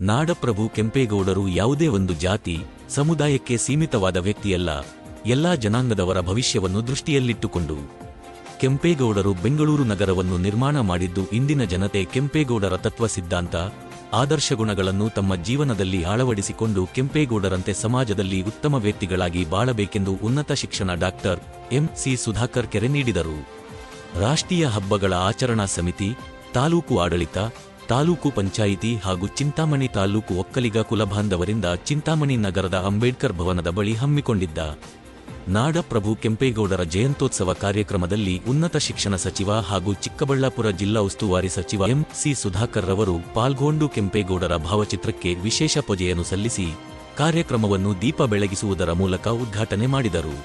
ನಾಡಪ್ರಭು ಕೆಂಪೇಗೌಡರು ಯಾವುದೇ ಒಂದು ಜಾತಿ, ಸಮುದಾಯಕ್ಕೆ ಸೀಮಿತವಾದ ವ್ಯಕ್ತಿಯಲ್ಲ, ಎಲ್ಲಾ ಜನಾಂಗದವರ ಭವಿಷ್ಯವನ್ನು ದೃಷ್ಟಿಯಲ್ಲಿಟ್ಟುಕೊಂಡು. ಕೆಂಪೇಗೌಡರು ಬೆಂಗಳೂರು ನಗರವನ್ನು ನಿರ್ಮಾಣ ಮಾಡಿದ್ದು ಇಂದಿನ ಜನತೆ ಕೆಂಪೇಗೌಡರ ತತ್ವ ಸಿದ್ಧಾಂತ, ಆದರ್ಶ ಗುಣಗಳನ್ನು ತಮ್ಮ ಜೀವನದಲ್ಲಿ ಅಳವಡಿಸಿಕೊಂಡು ಕೆಂಪೇಗೌಡರಂತೆ ಸಮಾಜದಲ್ಲಿ ಉತ್ತಮ ವ್ಯಕ್ತಿಗಳಾಗಿ ಬಾಳಬೇಕೆಂದು ಉನ್ನತ ಶಿಕ್ಷಣ ಡಾಕ್ಟರ್ ಎಂ. ಸಿ. ಸುಧಾಕರ್ ಕೆರೆ ನೀಡಿದರು. ರಾಷ್ಟ್ರೀಯ ಹಬ್ಬಗಳ ಆಚರಣಾ ಸಮಿತಿ, ತಾಲೂಕು ಆಡಳಿತ ತಾಲೂಕು ಪಂಚಾಯಿತಿ ಹಾಗೂ ಚಿಂತಾಮಣಿ ತಾಲೂಕು ಒಕ್ಕಲಿಗ ಕುಲಬಾಂಧವರಿಂದ ಚಿಂತಾಮಣಿ ನಗರದ ಅಂಬೇಡ್ಕರ್ ಭವನದ ಬಳಿ ಹಮ್ಮಿಕೊಂಡಿದ್ದ ನಾಡಪ್ರಭು ಕೆಂಪೇಗೌಡರ ಜಯಂತ್ಯೋತ್ಸವ ಕಾರ್ಯಕ್ರಮದಲ್ಲಿ ಉನ್ನತ ಶಿಕ್ಷಣ ಸಚಿವ ಹಾಗೂ ಚಿಕ್ಕಬಳ್ಳಾಪುರ ಜಿಲ್ಲಾ ಉಸ್ತುವಾರಿ ಸಚಿವ ಎಂ ಸಿ ಸುಧಾಕರ್ ರವರು ಪಾಲ್ಗೊಂಡು ಕೆಂಪೇಗೌಡರ ಭಾವಚಿತ್ರಕ್ಕೆ ವಿಶೇಷ ಪೂಜೆಯನ್ನು ಸಲ್ಲಿಸಿ ಕಾರ್ಯಕ್ರಮವನ್ನು ದೀಪ ಬೆಳಗಿಸುವುದರ ಮೂಲಕ ಉದ್ಘಾಟನೆ ಮಾಡಿದರು.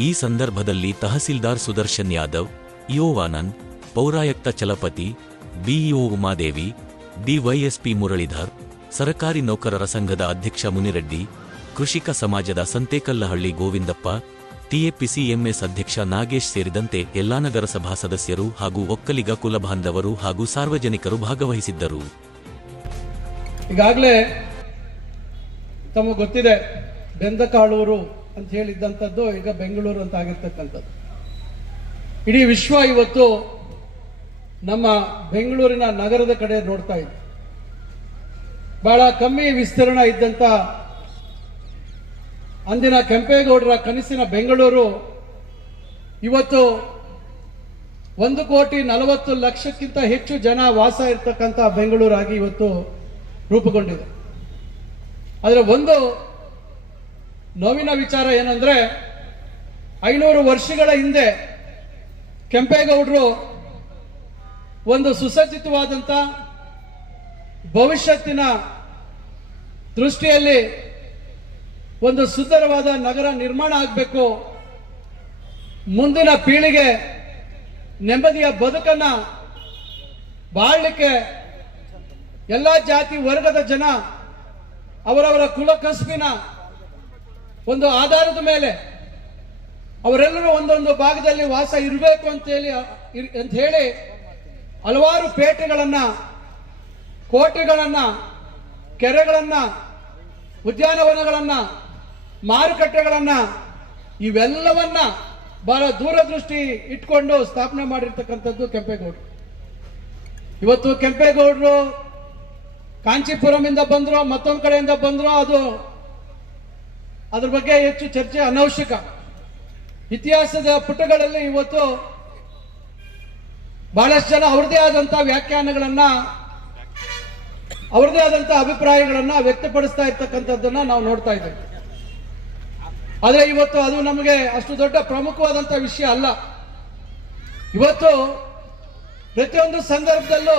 ಈ ಸಂದರ್ಭದಲ್ಲಿ ತಹಸೀಲ್ದಾರ್ ಸುದರ್ಶನ್ ಯಾದವ್ ಇಯೋವಾನಂದ್ ಪೌರಾಯುಕ್ತ ಚಲಪತಿ ಬಿಇಒ ಉಮಾದೇವಿ, ಡಿವೈಎಸ್ಪಿ ಮುರಳೀಧರ್, ಸರಕಾರಿ ನೌಕರರ ಸಂಘದ ಅಧ್ಯಕ್ಷ ಮುನಿರೆಡ್ಡಿ, ಕೃಷಿಕ ಸಮಾಜದ ಸಂತೇಕಲ್ಲಹಳ್ಳಿ ಗೋವಿಂದಪ್ಪ ಟಿಎಪಿಸಿಎಂಎಸ್ ಅಧ್ಯಕ್ಷ ನಾಗೇಶ್ ಸೇರಿದಂತೆ ಎಲ್ಲಾ ನಗರಸಭಾ ಸದಸ್ಯರು ಹಾಗೂ ಒಕ್ಕಲಿಗ ಕುಲಬಾಂಧವರು ಹಾಗೂ ಸಾರ್ವಜನಿಕರು ಭಾಗವಹಿಸಿದ್ದರು. ಈಗಾಗಲೇ ತಮಗೆ ಗೊತ್ತಿದೆ, ಬೆಂದಕಾಳೂರು ಅಂತ ಹೇಳಿದ್ದಂಥದ್ದು ಈಗ ಬೆಂಗಳೂರು ಅಂತ ಆಗಿರ್ತಕ್ಕಂಥದ್ದು. ಇಡೀ ವಿಶ್ವ ಇವತ್ತು ನಮ್ಮ ಬೆಂಗಳೂರಿನ ನಗರದ ಕಡೆ ನೋಡ್ತಾ ಇದೆ ಬಹಳ ಕಮ್ಮಿ ವಿಸ್ತೀರ್ಣ ಇದ್ದಂತ ಅಂದಿನ ಕೆಂಪೇಗೌಡರ ಕನಸಿನ ಬೆಂಗಳೂರು ಇವತ್ತು ಒಂದು ಕೋಟಿ ನಲವತ್ತು ಲಕ್ಷಕ್ಕಿಂತ ಹೆಚ್ಚು ಜನ ವಾಸ ಇರ್ತಕ್ಕಂಥ ಬೆಂಗಳೂರಾಗಿ ಇವತ್ತು ರೂಪುಗೊಂಡಿದೆ. ಆದರೆ ಒಂದು ನೋವಿನ ವಿಚಾರ ಏನಂದ್ರೆ ಐನೂರು ವರ್ಷಗಳ ಹಿಂದೆ ಕೆಂಪೇಗೌಡರು ಒಂದು ಸುಸಜ್ಜಿತವಾದಂಥ ಭವಿಷ್ಯತ್ತಿನ ದೃಷ್ಟಿಯಲ್ಲಿ ಒಂದು ಸುಂದರವಾದ ನಗರ ನಿರ್ಮಾಣ ಆಗಬೇಕು. ಮುಂದಿನ ಪೀಳಿಗೆ ನೆಮ್ಮದಿಯ ಬದುಕನ್ನ ಬಾಳಲಿಕ್ಕೆ ಎಲ್ಲ ಜಾತಿ ವರ್ಗದ ಜನ ಅವರವರ ಕುಲ ಕಸುಬಿನ ಒಂದು ಆಧಾರದ ಮೇಲೆ ಅವರೆಲ್ಲರೂ ಒಂದೊಂದು ಭಾಗದಲ್ಲಿ ವಾಸ ಇರಬೇಕು ಅಂತೇಳಿ ಹೇಳಿ ಅಂತ ಹೇಳಿ ಹಲವಾರು ಪೇಟೆಗಳನ್ನು, ಕೋಟೆಗಳನ್ನು, ಕೆರೆಗಳನ್ನು, ಉದ್ಯಾನವನಗಳನ್ನು, ಮಾರುಕಟ್ಟೆಗಳನ್ನು ಇವೆಲ್ಲವನ್ನ ಬಹಳ ದೂರದೃಷ್ಟಿ ಇಟ್ಕೊಂಡು ಸ್ಥಾಪನೆ ಮಾಡಿರ್ತಕ್ಕಂಥದ್ದು ಕೆಂಪೇಗೌಡರು. ಇವತ್ತು ಕೆಂಪೇಗೌಡರು ಕಾಂಚೀಪುರಮಿಂದ ಬಂದ್ರು, ಮತ್ತೊಂದು ಕಡೆಯಿಂದ ಬಂದ್ರು, ಅದು ಅದ್ರ ಬಗ್ಗೆ ಹೆಚ್ಚು ಚರ್ಚೆ ಅನವಶ್ಯಕ. ಇತಿಹಾಸದ ಪುಟಗಳಲ್ಲಿ ಇವತ್ತು ಬಹಳಷ್ಟು ಜನ ಅವ್ರದೇ ಆದಂತ ವ್ಯಾಖ್ಯಾನಗಳನ್ನ ಅವ್ರದೇ ಆದಂತ ಅಭಿಪ್ರಾಯಗಳನ್ನ ವ್ಯಕ್ತಪಡಿಸ್ತಾ ಇರ್ತಕ್ಕಂಥದ್ದನ್ನ ನಾವು ನೋಡ್ತಾ ಇದ್ದೇವೆ. ಆದ್ರೆ ಇವತ್ತು ಅದು ನಮಗೆ ಅಷ್ಟು ದೊಡ್ಡ ಪ್ರಮುಖವಾದಂತ ವಿಷಯ ಅಲ್ಲ. ಇವತ್ತು ಪ್ರತಿಯೊಂದು ಸಂದರ್ಭದಲ್ಲೂ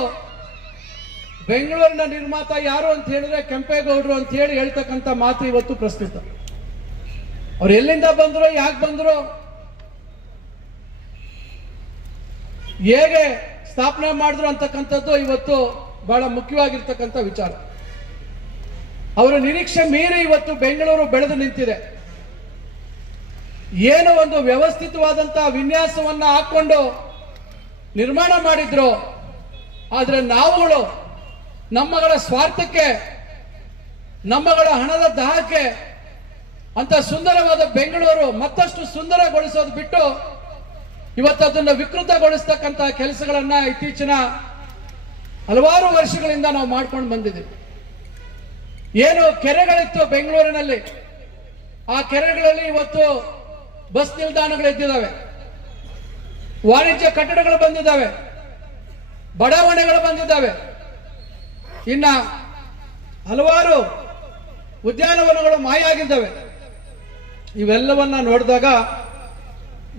ಬೆಂಗಳೂರಿನ ನಿರ್ಮಾತ ಯಾರು ಅಂತ ಹೇಳಿದ್ರೆ ಕೆಂಪೇಗೌಡರು ಅಂತ ಹೇಳಿ ಹೇಳ್ತಕ್ಕಂಥ ಮಾತು ಇವತ್ತು ಪ್ರಸ್ತುತ. ಅವ್ರು ಎಲ್ಲಿಂದ ಬಂದರು, ಯಾಕೆ ಬಂದ್ರು ಹೇಗೆ ಸ್ಥಾಪನೆ ಮಾಡಿದ್ರು ಅಂತಕ್ಕಂಥದ್ದು ಇವತ್ತು ಬಹಳ ಮುಖ್ಯವಾಗಿರ್ತಕ್ಕಂಥ ವಿಚಾರ. ಅವರ ನಿರೀಕ್ಷೆ ಮೀರಿ ಇವತ್ತು ಬೆಂಗಳೂರು ಬೆಳೆದು ನಿಂತಿದೆ. ಏನು ಒಂದು ವ್ಯವಸ್ಥಿತವಾದಂತಹ ವಿನ್ಯಾಸವನ್ನ ಹಾಕೊಂಡು ನಿರ್ಮಾಣ ಮಾಡಿದ್ರು, ಆದ್ರೆ ನಾವುಗಳು ನಮ್ಮಗಳ ಸ್ವಾರ್ಥಕ್ಕೆ, ನಮ್ಮಗಳ ಹಣದ ದಾಹಕ್ಕೆ ಅಂತ ಸುಂದರವಾದ ಬೆಂಗಳೂರು ಮತ್ತಷ್ಟು ಸುಂದರಗೊಳಿಸೋದು ಬಿಟ್ಟು ಇವತ್ತು ಅದನ್ನು ವಿಕೃತಗೊಳಿಸ್ತಕ್ಕಂಥ ಕೆಲಸಗಳನ್ನ ಇತ್ತೀಚಿನ ಹಲವಾರು ವರ್ಷಗಳಿಂದ ನಾವು ಮಾಡ್ಕೊಂಡು ಬಂದಿದ್ದೀವಿ. ಏನು ಕೆರೆಗಳಿತ್ತು ಬೆಂಗಳೂರಿನಲ್ಲಿ. ಆ ಕೆರೆಗಳಲ್ಲಿ ಇವತ್ತು ಬಸ್ ನಿಲ್ದಾಣಗಳು ಇದ್ದಿದ್ದಾವೆ ವಾಣಿಜ್ಯ ಕಟ್ಟಡಗಳು ಬಂದಿದ್ದಾವೆ. ಬಡಾವಣೆಗಳು ಬಂದಿದ್ದಾವೆ. ಇನ್ನ ಹಲವಾರು ಉದ್ಯಾನವನಗಳು ಮಾಯ ಆಗಿದ್ದಾವೆ ಇವೆಲ್ಲವನ್ನ ನೋಡಿದಾಗ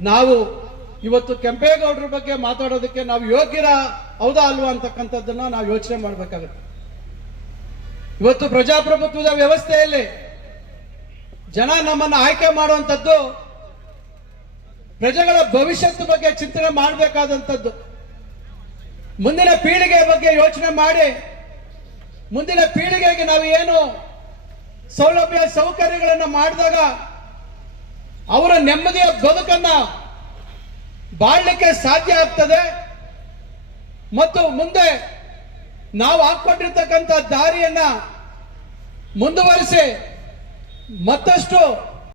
ನಾವು ಇವತ್ತು ಕೆಂಪೇಗೌಡರ ಬಗ್ಗೆ ಮಾತಾಡೋದಕ್ಕೆ ನಾವು ಯೋಗ್ಯರ ಹೌದಾ ಅಲ್ವಾ ಅಂತಕ್ಕಂಥದ್ದನ್ನ ನಾವು ಯೋಚನೆ ಮಾಡಬೇಕಾಗುತ್ತೆ. ಇವತ್ತು ಪ್ರಜಾಪ್ರಭುತ್ವದ ವ್ಯವಸ್ಥೆಯಲ್ಲಿ ಜನ ನಮ್ಮನ್ನ ಆಯ್ಕೆ ಮಾಡುವಂಥದ್ದು, ಪ್ರಜೆಗಳ ಭವಿಷ್ಯದ ಬಗ್ಗೆ ಚಿಂತನೆ ಮಾಡಬೇಕಾದಂಥದ್ದು. ಮುಂದಿನ ಪೀಳಿಗೆ ಬಗ್ಗೆ ಯೋಚನೆ ಮಾಡಿ, ಮುಂದಿನ ಪೀಳಿಗೆಗೆ ನಾವು ಏನು ಸೌಲಭ್ಯ ಸೌಕರ್ಯಗಳನ್ನು ಮಾಡಿದಾಗ ಅವರ ನೆಮ್ಮದಿಯ ಬದುಕನ್ನ ಬಾಳ್ಲಿಕ್ಕೆ ಸಾಧ್ಯ ಆಗ್ತದೆ. ಮತ್ತು ಮುಂದೆ ನಾವು ಹಾಕೊಂಡಿರ್ತಕ್ಕಂಥ ದಾರಿಯನ್ನ ಮುಂದುವರಿಸಿ ಮತ್ತಷ್ಟು